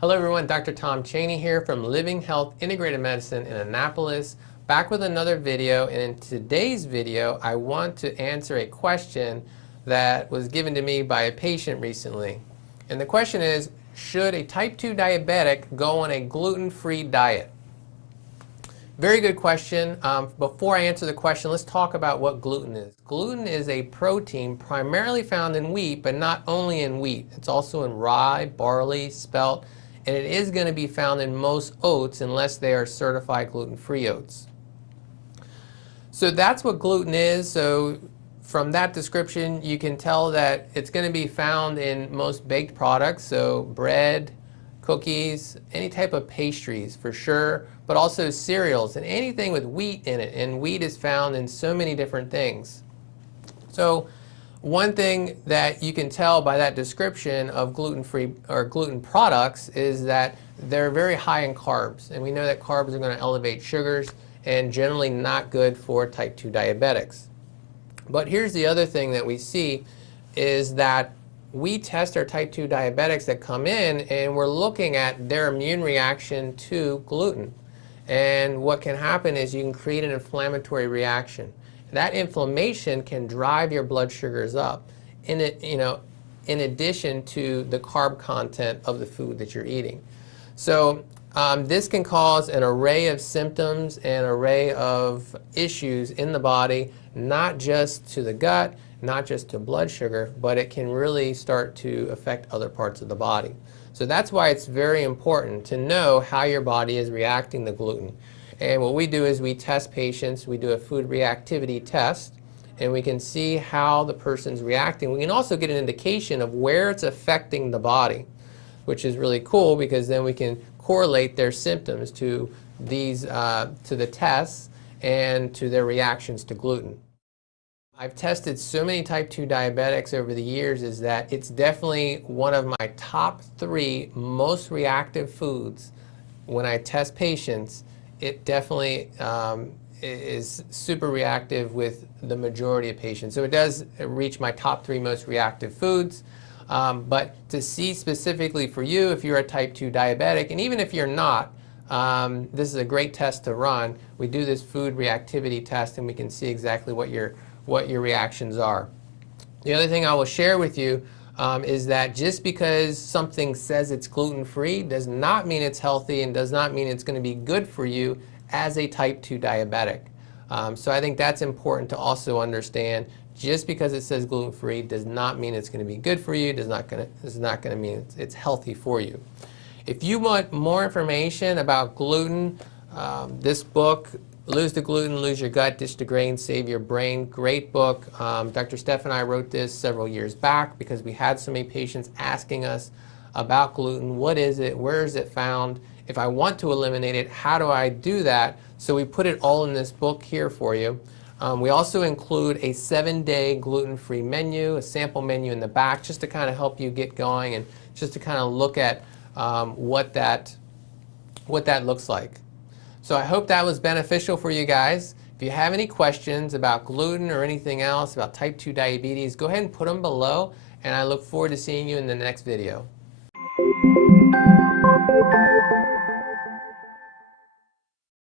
Hello everyone, Dr. Tom Chaney here from Living Health Integrative Medicine in Annapolis, back with another video. And in today's video, I want to answer a question that was given to me by a patient recently. And the question is, should a type 2 diabetic go on a gluten-free diet? Very good question. Before I answer the question, let's talk about what gluten is. Gluten is a protein primarily found in wheat, but not only in wheat. It's also in rye, barley, spelt, and it is going to be found in most oats unless they are certified gluten-free oats. So that's what gluten is. So from that description, you can tell that it's going to be found in most baked products, so bread, cookies, any type of pastries for sure, but also cereals and anything with wheat in it. And wheat is found in so many different things. So one thing that you can tell by that description of gluten-free or gluten products is that they're very high in carbs. And we know that carbs are going to elevate sugars and generally not good for type 2 diabetics. But here's the other thing that we see is that we test our type 2 diabetics that come in and we're looking at their immune reaction to gluten. And what can happen is you can create an inflammatory reaction. That inflammation can drive your blood sugars up in addition to the carb content of the food that you're eating. So this can cause an array of symptoms and array of issues in the body, not just to the gut, not just to blood sugar, but it can really start to affect other parts of the body. So that's why it's very important to know how your body is reacting to gluten. And what we do is we test patients, we do a food reactivity test, and we can see how the person's reacting. We can also get an indication of where it's affecting the body, which is really cool because then we can correlate their symptoms to these, to the tests and to their reactions to gluten. I've tested so many type 2 diabetics over the years is that it's definitely one of my top 3 most reactive foods. When I test patients, it definitely is super reactive with the majority of patients. So it does reach my top 3 most reactive foods. But to see specifically for you, if you're a type 2 diabetic, and even if you're not, this is a great test to run. We do this food reactivity test and we can see exactly what your reactions are. The other thing I will share with you is that just because something says it's gluten-free does not mean it's healthy and does not mean it's going to be good for you as a type 2 diabetic. So I think that's important to also understand. Just because it says gluten-free does not mean it's going to be good for you, does not going to mean it's healthy for you. If you want more information about gluten, this book, Lose the Gluten, Lose Your Gut, Ditch the Grain, Save Your Brain. Great book. Dr. Steph and I wrote this several years back because we had so many patients asking us about gluten. What is it? Where is it found? If I want to eliminate it, how do I do that? So we put it all in this book here for you. We also include a 7-day gluten-free menu, a sample menu in the back, just to kind of help you get going and just to kind of look at what that looks like. So I hope that was beneficial for you guys. If you have any questions about gluten or anything else about type 2 diabetes, go ahead and put them below, and I look forward to seeing you in the next video.